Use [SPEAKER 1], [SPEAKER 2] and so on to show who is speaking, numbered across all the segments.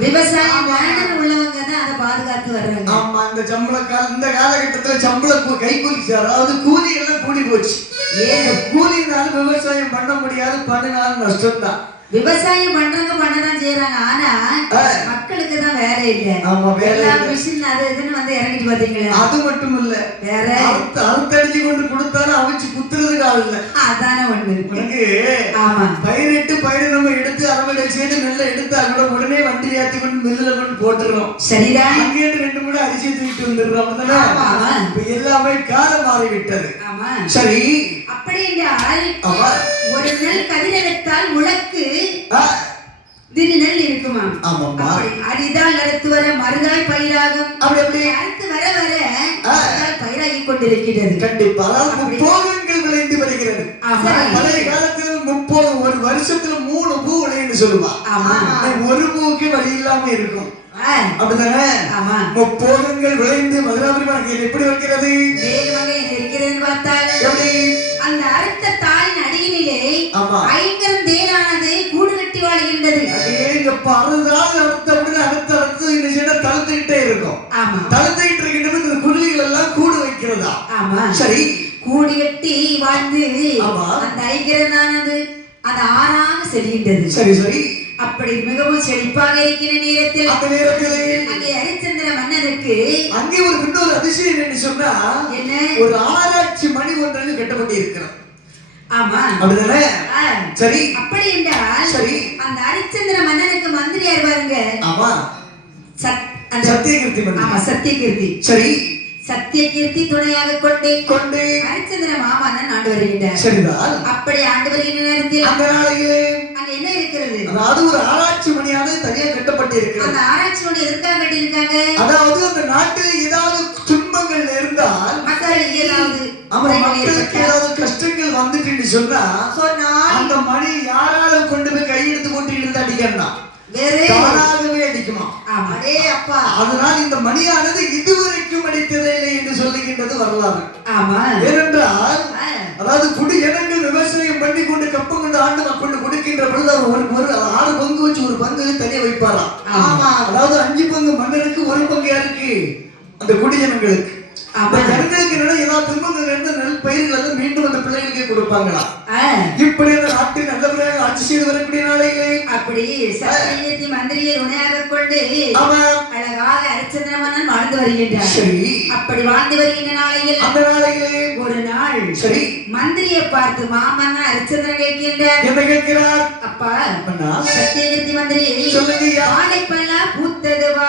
[SPEAKER 1] விவசாயம் வேணும்னு உள்ளவங்க தான் அதை பாதுகாத்து வர்றாங்க.
[SPEAKER 2] ஆமா இந்த சம்பள கால இந்த காலகட்டத்துல சம்பள கைக்கூலி சார் அதாவது கூலி எல்லாம் கூடி போச்சு.
[SPEAKER 1] ஏன்?
[SPEAKER 2] கூலினாலும் விவசாயம் பண்ண முடியாது பண்ணினாலும் நஷ்டம்தான்.
[SPEAKER 1] விவசாயம் பண்றவங்க பண்ணதான் செய்யறாங்க ஆனா. மக்களுக்கு தான் வேலை இல்ல. எல்லா. மிஷின் அது இதுன்னு வந்து இறங்கிட்டு பாத்தீங்களா?
[SPEAKER 2] அது மட்டும் இல்ல
[SPEAKER 1] வேற.
[SPEAKER 2] அறுத்து அறுத்தடிச்சு கொண்டு கொடுத்தாலும் அவிச்சு குத்துறதுக்கு ஆள் இல்ல.
[SPEAKER 1] அதான ஒண்ணு
[SPEAKER 2] உனக்கு
[SPEAKER 1] ஆமா.
[SPEAKER 2] பயிரிட்டு பயிர் நம்ம எடுத்து அறுவடை செய்து நெல்லை எடுத்தா கூட உடனே வண்டி ஏத்தி கொண்டு மில்லுல கொண்டு போட்டுறோம்
[SPEAKER 1] சரிதான்
[SPEAKER 2] அங்கே ரெண்டு மூணு அரிசி தூக்கிட்டு வந்துடுறோம். இப்ப எல்லாமே காலம் மாறிவிட்டது.
[SPEAKER 1] ஆமா.
[SPEAKER 2] சரி.
[SPEAKER 1] அப்படி என்றால் ஒரு நெல் கதிரெடுத்தால் முழக்கு
[SPEAKER 2] ஆ,
[SPEAKER 1] திரு நெல் இருக்குமா?
[SPEAKER 2] ஆமாம்மா.
[SPEAKER 1] அரிதால் நடத்து வர மறுதாய் பயிராகும்.
[SPEAKER 2] அப்படி அப்படி
[SPEAKER 1] அடுத்து வர வர பயிராகி கொண்டிருக்கிறது.
[SPEAKER 2] கண்டிப்பா முப்போகங்கள் விளைந்து வருகிறது. பழைய காலத்துல ஒரு வருஷத்துல மூணு பூ விளையுன்னு சொல்லுவா. ஒரு பூவுக்கு வழி இல்லாம இருக்கும். அப்படிதானே
[SPEAKER 1] ஆமா.
[SPEAKER 2] முப்போகங்கள் விளைந்து மதுராபுரி மார்க்கெட் எப்படி வைக்கிறது
[SPEAKER 1] இருக்கிறதுன்னு பார்த்தால் அந்த அறுத்த தாளின் அடியினிலே
[SPEAKER 2] ஆமா.
[SPEAKER 1] ஐங்கரம் கூடு
[SPEAKER 2] அடேங்கப்பா, அதுதான் அடுத்த உடனே அடுத்த அடுத்து இந்த சின்ன இருக்கும்.
[SPEAKER 1] ஆமா.
[SPEAKER 2] தளர்த்துக்கிட்டு இருக்கின்ற இந்த குருவிகள் எல்லாம் கூடு வைக்கிறதா?
[SPEAKER 1] ஆமா.
[SPEAKER 2] சரி.
[SPEAKER 1] கூடு கட்டி வாழ்ந்து. அந்த ஐங்கரனானது அது ஆறாக செல்கின்றது
[SPEAKER 2] சரி சரி.
[SPEAKER 1] அப்படி மிகவும் செழிப்பாக இருக்கிற நேரத்தில்
[SPEAKER 2] அந்த நேரத்திலே
[SPEAKER 1] அங்கே ஹரிச்சந்திர மன்னருக்கு
[SPEAKER 2] அங்கே ஒரு இன்னொரு அதிசயம் என்ன சொன்னா
[SPEAKER 1] என்ன?
[SPEAKER 2] ஒரு ஆராய்ச்சி மணி ஒன்று கட்டப்பட்டு இருக்கிறது
[SPEAKER 1] ஆமா.
[SPEAKER 2] அப்படிதானே? சரி.
[SPEAKER 1] அப்படி என்றால்
[SPEAKER 2] சரி.
[SPEAKER 1] அந்த ஹரிச்சந்திர மன்னனுக்கு மந்திரியார் பாருங்க?
[SPEAKER 2] ஆமா.
[SPEAKER 1] சத் அந்த
[SPEAKER 2] சத்தியகிருத்தி மணி
[SPEAKER 1] ஆமா சத்தியகீர்த்தி.
[SPEAKER 2] சரி.
[SPEAKER 1] சத்தியகீர்த்தி துணையாக கொண்டு
[SPEAKER 2] கொண்டு
[SPEAKER 1] ஹரிச்சந்திர மாமன்னன் ஆண்டு வருகின்றார்.
[SPEAKER 2] சரிதான்.
[SPEAKER 1] அப்படி ஆண்டு வருகின்ற நேரத்தில்
[SPEAKER 2] அந்த நாளையிலே
[SPEAKER 1] அங்க என்ன இருக்கிறது?
[SPEAKER 2] அதாவது ஒரு ஆராய்ச்சி மணியானது தனியா கட்டப்பட்டு இருக்கிறது
[SPEAKER 1] அந்த ஆராய்ச்சியோட எதற்காக கட்டியிருக்காங்க?
[SPEAKER 2] அதாவது அந்த நாட்டில் ஏதாவது துன்பங்கள் இருந்தால்
[SPEAKER 1] மக்கள் ஏதாவது குறைகள்
[SPEAKER 2] மக்களுக்கு ஏதாவது கஷ்டங்கள் வந்துட்டு சொன்னா அந்த மணி யாரால கொண்டு போய் கையெடுத்து கொண்டு இருந்து அடிக்கணும்
[SPEAKER 1] வேறு
[SPEAKER 2] தானாகவே அடிக்குமா.
[SPEAKER 1] அடே அப்பா.
[SPEAKER 2] அதனால் இந்த மணியானது இதுவரைக்கும் அடித்ததே இல்லை என்று சொல்லுகின்றது வரலாறு.
[SPEAKER 1] ஆமா.
[SPEAKER 2] ஏனென்றால் அதாவது குடி விவசாயம் பண்ணி கொண்டு கப்பம் கொண்டு ஆண்டு கொண்டு கொடுக்கின்ற பொழுது அவர் ஒரு ஆறு பங்கு வச்சு ஒரு பங்கு தனியா வைப்பாராம்.
[SPEAKER 1] ஆமா.
[SPEAKER 2] அதாவது அஞ்சு பங்கு மன்னனுக்கு ஒரு பங்கு யாருக்கு? அந்த குடிஜனங்களுக்கு அந்த
[SPEAKER 1] ஆமா.
[SPEAKER 2] ஜனங்களுக்கு என்னன்னா ஏதாவது துன்பங்கள் இருந்து நெல் பயிர்கள் மீண்டும் அந்த பிள்ளைகளுக்கே கொடுப்பாங்களா? இப்படி அந்த நாட்டில் நல்லபடியாக ஆட்சி செய்து வரக்கூடிய நாளைகளே
[SPEAKER 1] அப்படி மந்திரியை துணையாக கொண்டு அழகாக ஹரிச்சந்திர மன்னன் வாழ்ந்து வருகின்றார்.
[SPEAKER 2] சரி.
[SPEAKER 1] அப்படி வாழ்ந்து வருகின்ற நாளையில்
[SPEAKER 2] அந்த
[SPEAKER 1] ஒரு நாள்
[SPEAKER 2] சரி.
[SPEAKER 1] மந்திரியை பார்த்து மாமன்னன் ஹரிச்சந்திரன் கேட்கின்றார்.
[SPEAKER 2] என்ன கேட்கிறார்?
[SPEAKER 1] அப்பா சத்தியகீர்த்தி மந்திரி
[SPEAKER 2] சொல்லுங்க
[SPEAKER 1] பூத்ததுவா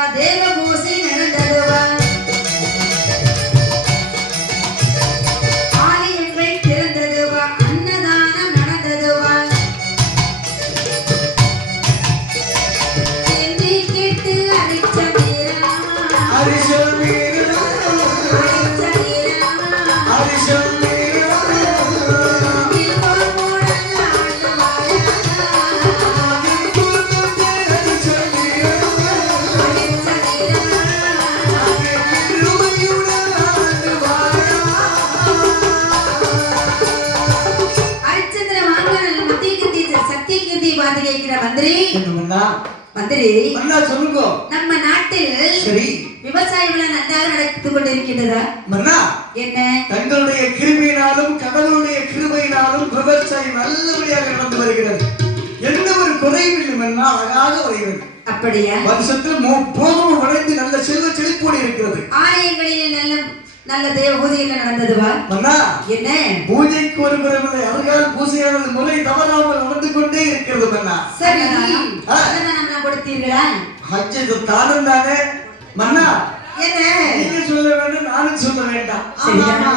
[SPEAKER 1] மந்திரி
[SPEAKER 2] அண்ணா சொல்லுங்க.
[SPEAKER 1] நம்ம நாட்டில்
[SPEAKER 2] சரி.
[SPEAKER 1] விவசாயம் எல்லாம் நன்றாக நடந்து கொண்டிருக்கின்றதா?
[SPEAKER 2] மன்னா
[SPEAKER 1] என்ன?
[SPEAKER 2] தங்களுடைய கிருபையினாலும் கடவுளுடைய கிருபையினாலும் விவசாயம் நல்லபடியாக நடந்து வருகிறது. எந்த ஒரு குறையும் இல்லை மன்னா அழகாக வருகிறது.
[SPEAKER 1] அப்படியா?
[SPEAKER 2] வருஷத்துல மு- போகமும் வளைந்து நல்ல செல்வ செழிப்போடு இருக்கிறது.
[SPEAKER 1] ஆலயங்களிலே நல்ல தேவ நடந்ததுவா?
[SPEAKER 2] மன்னா
[SPEAKER 1] என்ன?
[SPEAKER 2] பூஜைக்கு ஒரு முறை அருகால் பூசையானது முறை தவறாமல் நடந்து கொண்டே இருக்கிறது
[SPEAKER 1] சரி. அன்னதானம் கொடுத்தீர்களா?
[SPEAKER 2] ஹஜ் இது தானம் தானே. மன்னா
[SPEAKER 1] என்ன?
[SPEAKER 2] நீங்க சொல்ல வேண்டும் நானும் சொல்ல வேண்டாம்.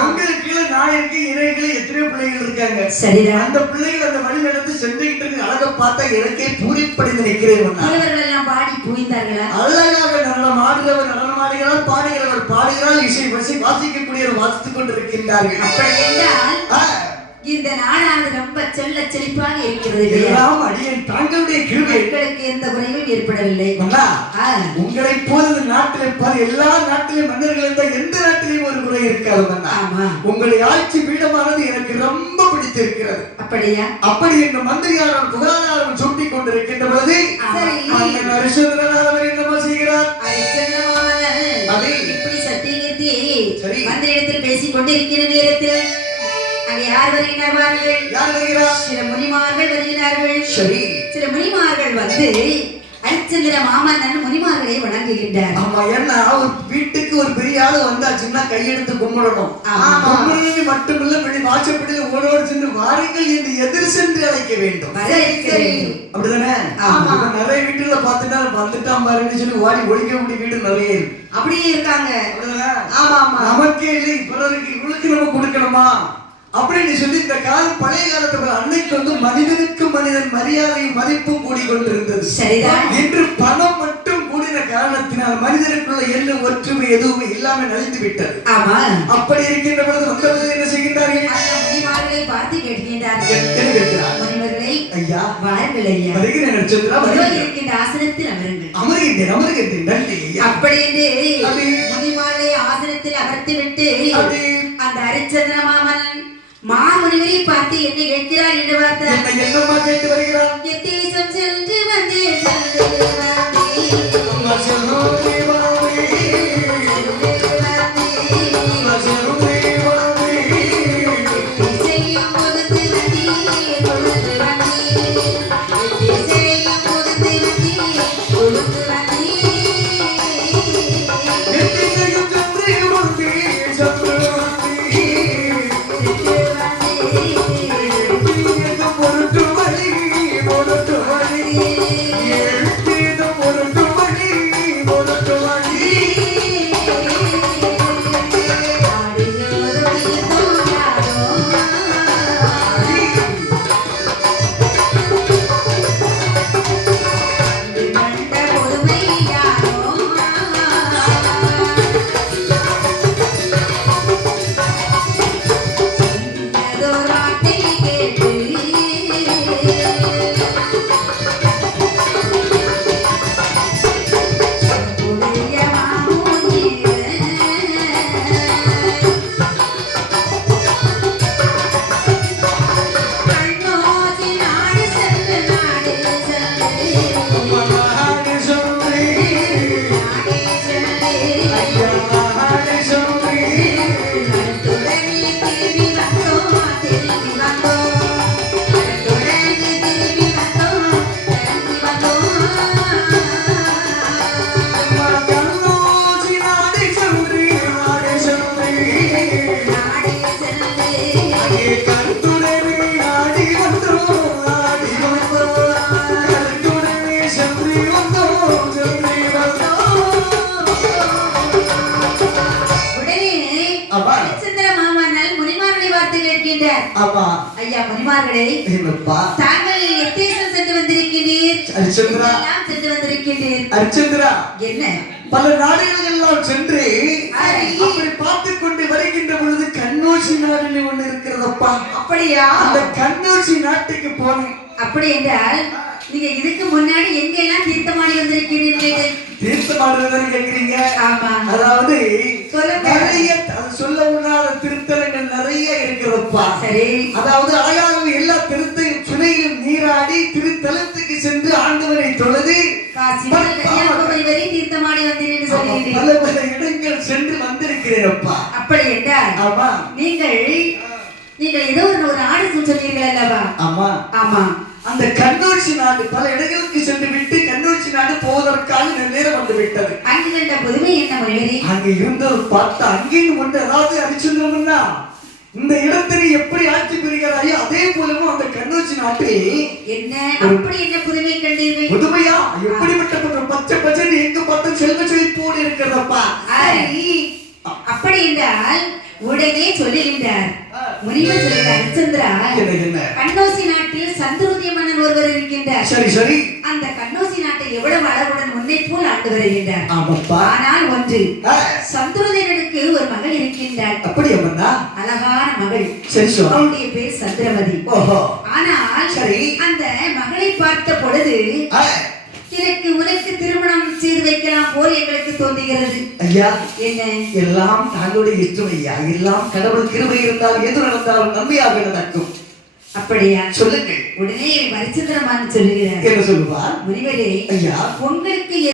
[SPEAKER 2] உங்களுக்கு கீழே நாயருக்கு இறைகளே எத்தனையோ பிள்ளைகள் இருக்காங்க.
[SPEAKER 1] சரிதான்.
[SPEAKER 2] அந்த பிள்ளைகள் அந்த வழி நடந்து சென்றுகிட்டு இருக்கு அழகை பார்த்தா எனக்கே பூரிப்படைந்து நிற்கிறேன்
[SPEAKER 1] எல்லாம் பாடி புரிந்தார்களா?
[SPEAKER 2] அழகாக நடனம் ஆடுகிறவர் நடனம் ஆடுகிறார் பாடுகிறவர் பாடுகிறார் இசை வசி வாசிக்கக்கூடியவர் வாசித்துக் கொண்டிருக்கின்றார்கள்.
[SPEAKER 1] அப்படி என்றால் இந்த நாடானது ரொம்ப செல்ல செழிப்பாக இருக்கிறது.
[SPEAKER 2] எல்லாம் அடியேன் தாங்களுடைய கிருபை.
[SPEAKER 1] மக்களுக்கு எந்த குறையும் ஏற்படவில்லை.
[SPEAKER 2] உங்களை போல நாட்டிலே பாரு எல்லா நாட்டிலும் மன்னர்கள் இருந்தால் எந்த நாட்டிலையும் ஒரு குறை இருக்காது உங்களுடைய ஆட்சி பீடமானது எனக்கு ரொம்ப பிடித்திருக்கிறது.
[SPEAKER 1] அப்படியா?
[SPEAKER 2] அப்படி என்ற மந்திரியாளர் புகாதாரம் சுட்டிக் கொண்டிருக்கின்ற பொழுது. அந்த நரிசந்திரன் அவரை
[SPEAKER 1] பேசிக் கொண்டிருக்கிற நேரத்தில் அங்கே யார் வருகிறார் பாருங்கள்
[SPEAKER 2] யார் வருகிறார்?
[SPEAKER 1] சில முனிமார்கள் வருகிறார்கள்.
[SPEAKER 2] சரி.
[SPEAKER 1] சில முனிமார்கள் வந்து ஹரிச்சந்திர மாமன்னன் முனிமார்களை வணங்குகின்றார்.
[SPEAKER 2] ஆமா ஏன்னா ஒரு வீட்டுக்கு ஒரு பெரிய ஆளு வந்தாச்சுன்னா கையெடுத்து கும்பிடணும். கும்பிடுறது மட்டுமில்ல வெளி வாசப்படியில் ஓடோடு சென்று வாருங்கள் என்று எதிர் சென்று அழைக்க வேண்டும். அப்படிதானே? நிறைய வீட்டுல பாத்துட்டா வந்துட்டான் பாருன்னு சொல்லி ஓடி ஒழிக்க முடிய வீடு நிறைய இருக்கு.
[SPEAKER 1] அப்படியே இருக்காங்க? ஆமா ஆமா.
[SPEAKER 2] நமக்கே இல்லை பிறருக்கு இவளுக்கு நம்ம கொடுக்கணுமா? அப்படின்னு சொல்லி இந்த காலம் பழைய காலத்துல அன்னைக்கு வந்து மனிதனுக்கு மனிதன் மரியாதையும் மதிப்பும் கூடிக்கொண்டிருந்தது.
[SPEAKER 1] சரிதான்
[SPEAKER 2] இன்று பணம் மட்டும் கூடின காரணத்தினால் மனிதனுக்குள்ள எந்த ஒற்றுமை எதுவுமே இல்லாம நலிந்து விட்டது.
[SPEAKER 1] ஆமா.
[SPEAKER 2] அப்படி இருக்கின்ற பொழுது வந்தவர்கள் என்ன செய்கின்றார்கள்?
[SPEAKER 1] பார்த்து கேட்கின்றார்கள்.
[SPEAKER 2] என்ன ஐயா
[SPEAKER 1] வாருங்கள் ஐயா.
[SPEAKER 2] வருகிறேன் நட்சத்திரா
[SPEAKER 1] இதோ
[SPEAKER 2] வருகிறேன்
[SPEAKER 1] இருக்கின்ற ஆசனத்தில் அமருங்கள்.
[SPEAKER 2] அமர்கின்றேன் அமர்கின்றேன். நன்றி
[SPEAKER 1] அப்படி. என்று. முனிமார்களை ஆசனத்தில் அமர்த்தி விட்டு அந்த ஹரிச்சந்திர மாமன் மாமுனிவரை பார்த்து என்ன கேட்கிறார் என்று பார்த்தார்.
[SPEAKER 2] என்ன என்னம்மா கேட்டு வருகிறான்
[SPEAKER 1] எத்தேசம் சென்று வந்தேன் சென்று வந்தேன்.
[SPEAKER 2] அப்பா,
[SPEAKER 1] ஐயா முனிமார்களே
[SPEAKER 2] என்னப்பா?
[SPEAKER 1] தாங்கள் எத்தேசம் சென்று வந்திருக்கின்றீர்?
[SPEAKER 2] ஹரிச்சந்திரா,
[SPEAKER 1] எல்லாம் சென்று என்ன?
[SPEAKER 2] பல நாடுகள் எல்லாம் சென்று. அப்படி பார்த்து கொண்டு வருகின்ற பொழுது கண்ணோசி நாடுல ஒண்ணு இருக்கிறதப்பா.
[SPEAKER 1] அப்படியா?
[SPEAKER 2] அந்த கண்ணோசி நாட்டுக்கு போனேன்.
[SPEAKER 1] அப்படி என்றால் நீங்க இதுக்கு முன்னாடி எங்கெல்லாம் தீர்த்தமாடி வந்திருக்கிறீர்கள்?
[SPEAKER 2] தீர்த்தமாடுறதை கேக்குறீங்க
[SPEAKER 1] ஆமா.
[SPEAKER 2] அதாவது. நிறைய சொல்ல திருத்தலங்கள் நிறைய இருக்கிறப்பா.
[SPEAKER 1] சரி.
[SPEAKER 2] அதாவது அழகாக எல்லா திருத்தையும் துணையிலும் நீராடி திருத்தலத்துக்கு சென்று ஆண்டவரை தொழுது
[SPEAKER 1] தீர்த்தமாடி வந்தீர் என்று சொல்லுகிறீர்கள்
[SPEAKER 2] பல பல இடங்கள் சென்று வந்திருக்கிறேனப்பா.
[SPEAKER 1] அப்படி என்றால்
[SPEAKER 2] ஆமா.
[SPEAKER 1] நீங்கள் நீங்கள் ஏதோ ஒரு ஆடு சொன்னீர்கள் அல்லவா?
[SPEAKER 2] ஆமா.
[SPEAKER 1] ஆமா.
[SPEAKER 2] அந்த கண்ணூர்ச்சி நாடு பல இடங்களுக்கு சென்று விட்டு நாடு போவதற்காக நேரம் வந்து விட்டது.
[SPEAKER 1] அங்கு கண்ட புதுமை என்ன முனிவரே
[SPEAKER 2] அங்க இருந்தது பார்த்தா அங்கேயும் ஒன்று ஏதாவது அடிச்சிருந்தோம்னா இந்த இடத்தை எப்படி ஆட்சி புரிகிறாயோ அதே போலவும் அந்த கண்ணூர்ச்சி நாட்டில்
[SPEAKER 1] என்ன? அப்படி என்ன புதுமை கண்டீர்கள்?
[SPEAKER 2] புதுமையா? எப்படிப்பட்ட பச்சை பச்சை எங்க பார்த்தா செல்வ செழிப்போடு இருக்கிறதப்பா?
[SPEAKER 1] அப்படி என்றால் உடனே சொல்லுகின்றார். முனிவர் சொல்லுகிறார் ஹரிச்சந்திரா கண்ணோசி நாட்டில் சந்திரோதிய மன்னன் ஒருவர் இருக்கின்றார்.
[SPEAKER 2] சரி சரி.
[SPEAKER 1] எவ்வளவு அழகுடன் முன்னை போல் ஆண்டு வருகின்றார். ஆனால் ஒன்று
[SPEAKER 2] ஆ,
[SPEAKER 1] சந்திரோதயனுக்கு ஒரு மகள் இருக்கின்றார்
[SPEAKER 2] அப்படி
[SPEAKER 1] அழகான மகள்.
[SPEAKER 2] சரி
[SPEAKER 1] அவளுடைய பேர் சந்திரமதி
[SPEAKER 2] ஓஹோ.
[SPEAKER 1] ஆனால்
[SPEAKER 2] சரி.
[SPEAKER 1] அந்த மகளை பார்த்த பொழுது எனக்கு உனக்கு திருமணம் செய்து வைக்கலாம் போல் எங்களுக்கு தோன்றுகிறது.
[SPEAKER 2] ஐயா.
[SPEAKER 1] என்ன?
[SPEAKER 2] எல்லாம் தங்களுடைய இஷ்டம் ஐயா. எல்லாம் கடவுள் கிருபை இருந்தால் எது நடந்தாலும் நன்மையாக நடக்கும்.
[SPEAKER 1] அப்படியா?
[SPEAKER 2] சொல்லுங்கள்.
[SPEAKER 1] உடனே வரிச்சந்திரமான் சொல்லுகிறார்.
[SPEAKER 2] என்ன சொல்லுவா
[SPEAKER 1] முனிவரே
[SPEAKER 2] ஐயா.
[SPEAKER 1] உங்களுக்கு